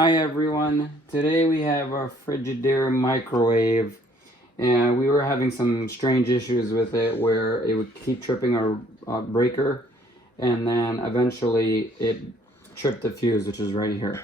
Hi everyone, today we have our Frigidaire Microwave, and we were having some strange issues with it where it would keep tripping our breaker, and then eventually it tripped the fuse, which is right here.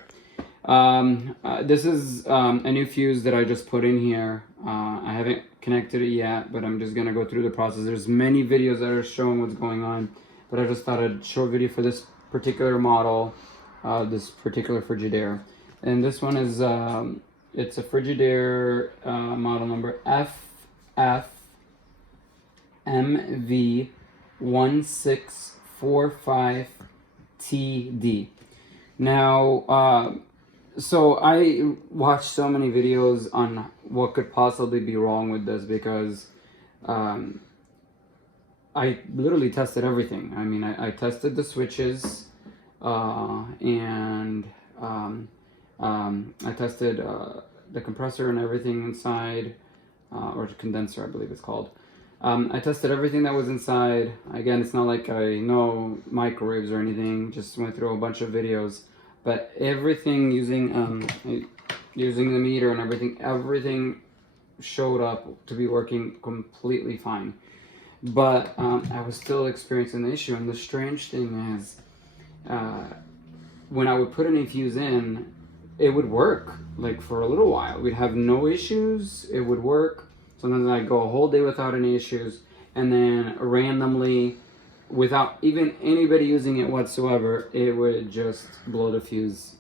This is a new fuse that I just put in here. I haven't connected it yet, but I'm just gonna go through the process. There's many videos that are showing what's going on, but I just thought I'd show a video for this particular model, this particular Frigidaire. And this one is, it's a Frigidaire model number FFMV1645TD. Now, so I watched so many videos on what could possibly be wrong with this because I literally tested everything. I mean, I tested the switches and I tested the compressor and everything inside, or the condenser, I believe it's called. I tested everything that was inside. Again, it's not like I know microwaves or anything, just went through a bunch of videos. But everything using the meter and everything showed up to be working completely fine. But I was still experiencing the issue, and the strange thing is, when I would put any fuse in, it would work, like for a little while. We'd have no issues, it would work. Sometimes I'd go a whole day without any issues, and then randomly, without even anybody using it whatsoever, it would just blow the fuse,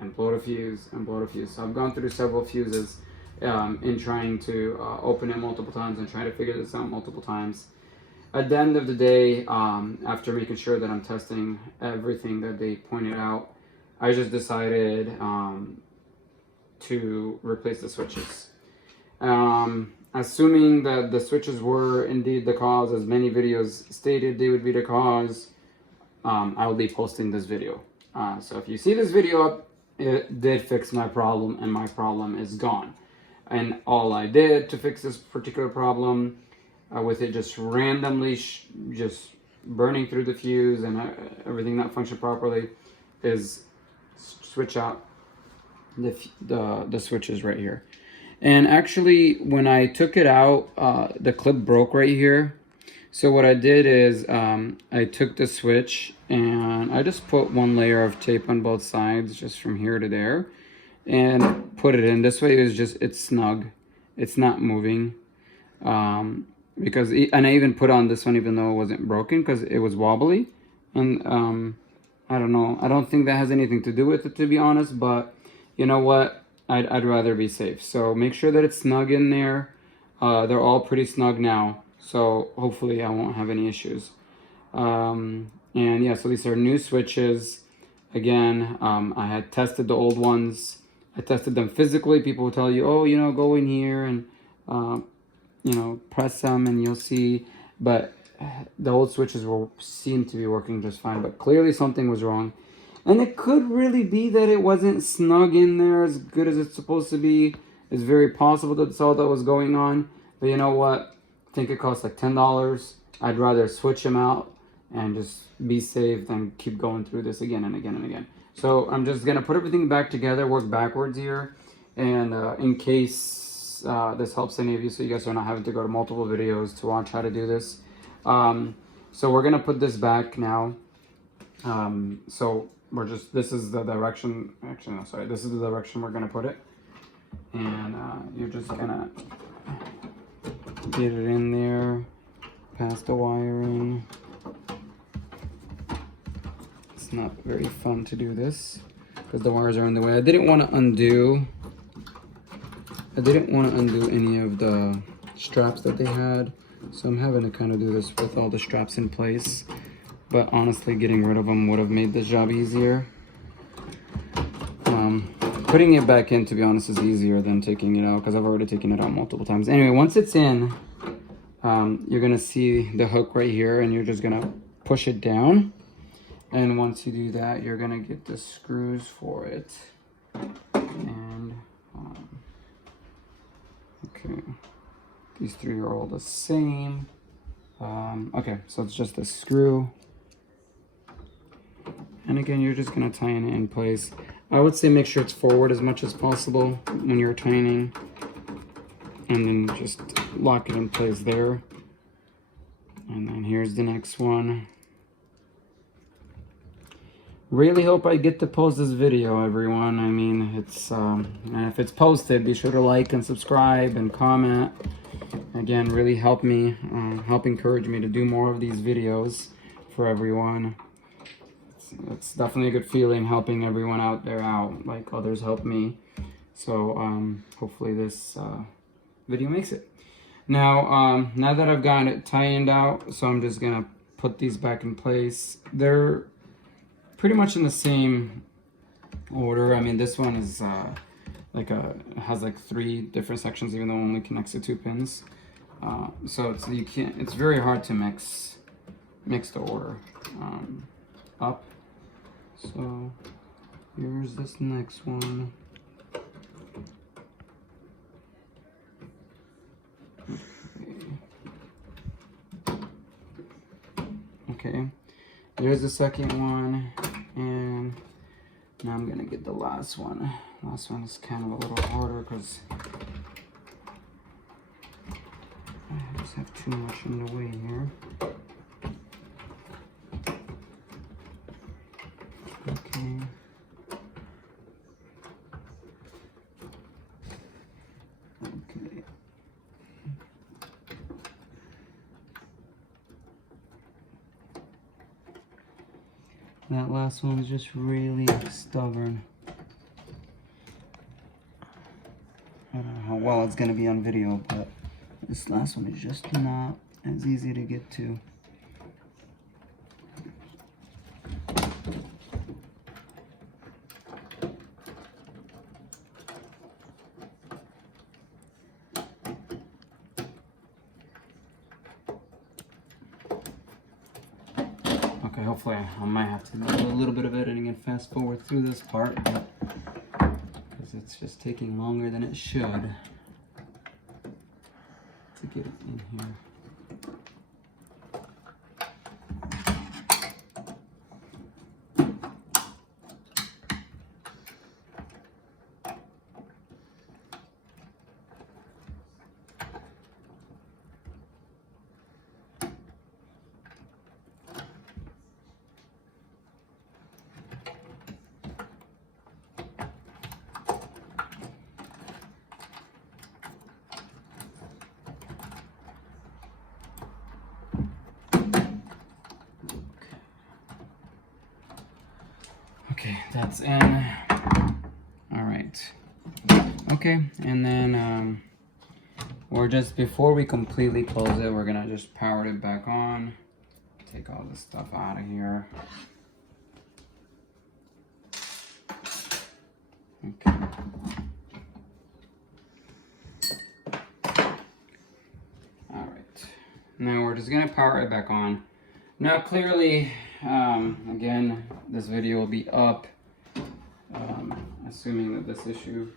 and blow the fuse, and blow the fuse. So I've gone through several fuses in trying to open it multiple times and try to figure this out multiple times. At the end of the day, after making sure that I'm testing everything that they pointed out, I just decided to replace the switches. Assuming that the switches were indeed the cause, as many videos stated they would be the cause, I will be posting this video. So if you see this video up, it did fix my problem, and my problem is gone. And all I did to fix this particular problem, with it just randomly just burning through the fuse and everything not functioned properly, is switch out the switches right here. And actually, when I took it out, the clip broke right here. So what I did is I took the switch and I just put one layer of tape on both sides, just from here to there, and put it in. This way it's snug, it's not moving. And I even put on this one even though it wasn't broken, because it was wobbly. And I don't know, I don't think that has anything to do with it, to be honest, but you know what, I'd rather be safe. So make sure that it's snug in there. They're all pretty snug now, so hopefully I won't have any issues. And yeah, so these are new switches. Again, I had tested the old ones. I tested them physically. People will tell you, oh, you know, go in here and you know, press them and you'll see. But the old switches seem to be working just fine, but clearly something was wrong. And it could really be that it wasn't snug in there as good as it's supposed to be. It's very possible that that's all that was going on. But you know what? I think it costs like $10. I'd rather switch them out and just be safe than keep going through this again and again and again. So I'm just going to put everything back together, work backwards here. And in case this helps any of you, so you guys are not having to go to multiple videos to watch how to do this. So we're going to put this back now. So this is the direction, actually no, sorry, this is the direction we're gonna put it. And you're just gonna get it in there, past the wiring. It's not very fun to do this because the wires are in the way. I didn't want to undo any of the straps that they had, so I'm having to kind of do this with all the straps in place. But honestly, getting rid of them would have made this job easier. Putting it back in, to be honest, is easier than taking it out, because I've already taken it out multiple times. Anyway, once it's in, you're going to see the hook right here, and you're just going to push it down. And once you do that, you're going to get the screws for it. And, okay, these three are all the same. Okay, so it's just a screw. And again, you're just gonna tie it in place. I would say make sure it's forward as much as possible when you're tightening, and then just lock it in place there. And then here's the next one. Really hope I get to post this video, everyone. I mean, it's if it's posted, be sure to like and subscribe and comment. Again, really help me, help encourage me to do more of these videos for everyone. It's definitely a good feeling helping everyone out there out, like others help me. So hopefully this video makes it. Now, now that I've got it tightened out, so I'm just gonna put these back in place. They're pretty much in the same order. I mean, this one is has like 3 different sections, even though it only connects to 2 pins. So it's very hard to mix the order up. So here's this next one. Okay, there's the second one, and now I'm gonna get the last one. Last one is kind of a little harder because I just have too much in the way here. Okay. Okay. That last one's just really stubborn. I don't know how well it's gonna be on video, but this last one is just not as easy to get to. Okay, hopefully I might have to do a little bit of editing and fast forward through this part, because it's just taking longer than it should to get it in here. Okay, that's in. All right. Okay, and then we're just, before we completely close it, we're gonna just power it back on. Take all this stuff out of here. Okay. All right. Now we're just gonna power it back on. Now clearly, again, this video will be up, assuming that this issue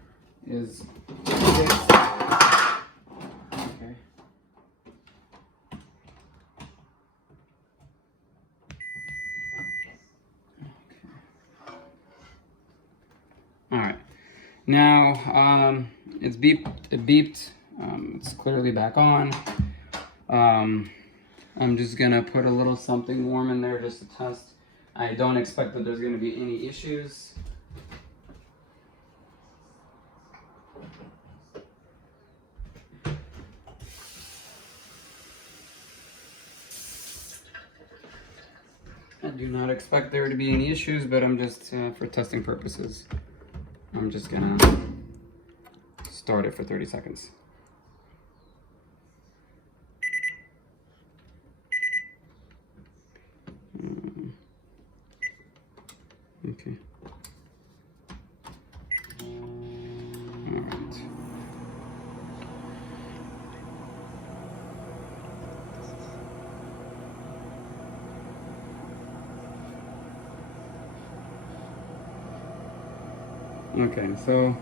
is fixed. Okay. All right. Now, it's beeped. It beeped. It's clearly back on. I'm just gonna put a little something warm in there just to test. I don't expect that there's gonna be any issues. I do not expect there to be any issues, but I'm just, for testing purposes, I'm just gonna start it for 30 seconds. Okay. All right. Okay, so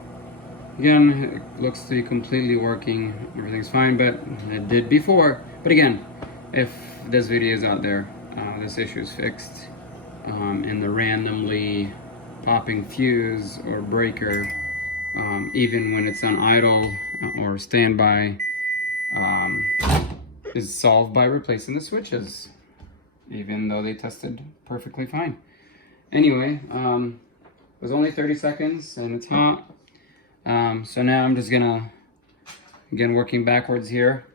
again, it looks to be completely working. Everything's fine, but it did before. But again, if this video is out there, this issue is fixed. And the randomly popping fuse or breaker, even when it's on idle or standby, is solved by replacing the switches, even though they tested perfectly fine. Anyway, it was only 30 seconds and it's hot. So now I'm just gonna, again, working backwards here.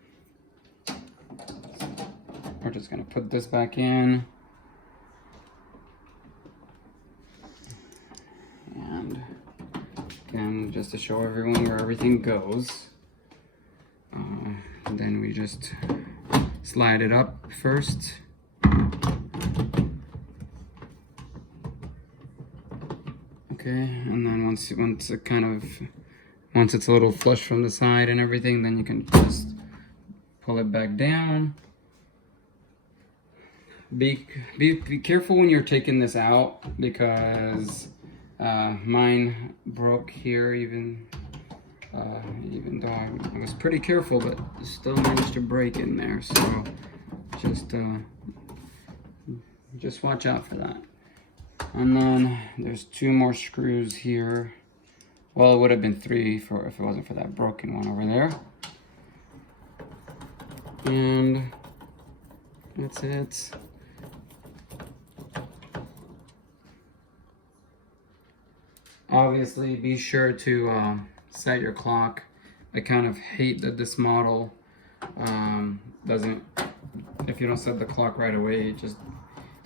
We're just gonna put this back in. And again, just to show everyone where everything goes. Then we just slide it up first. Okay, and then once it's a little flush from the side and everything, then you can just pull it back down. Be careful when you're taking this out, because mine broke here, even though I was pretty careful, but still managed to break in there. So just watch out for that. And then there's 2 more screws here. Well, it would have been 3 if it wasn't for that broken one over there. And that's it. Obviously, be sure to set your clock. I kind of hate that this model doesn't, if you don't set the clock right away, it just,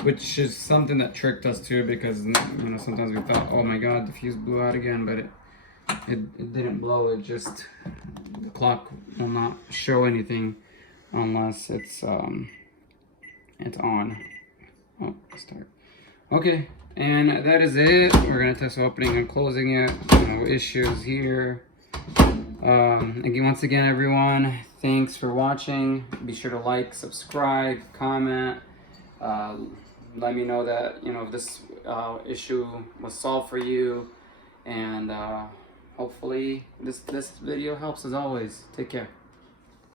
which is something that tricked us too, because sometimes we thought, oh my god, the fuse blew out again, but it didn't blow. It just, the clock will not show anything unless it's on. Oh, start. Okay, and that is it. We're gonna test opening and closing it. No issues here. Again, once again, everyone, thanks for watching. Be sure to like, subscribe, comment. Let me know that if this issue was solved for you, and hopefully this video helps. As always, take care.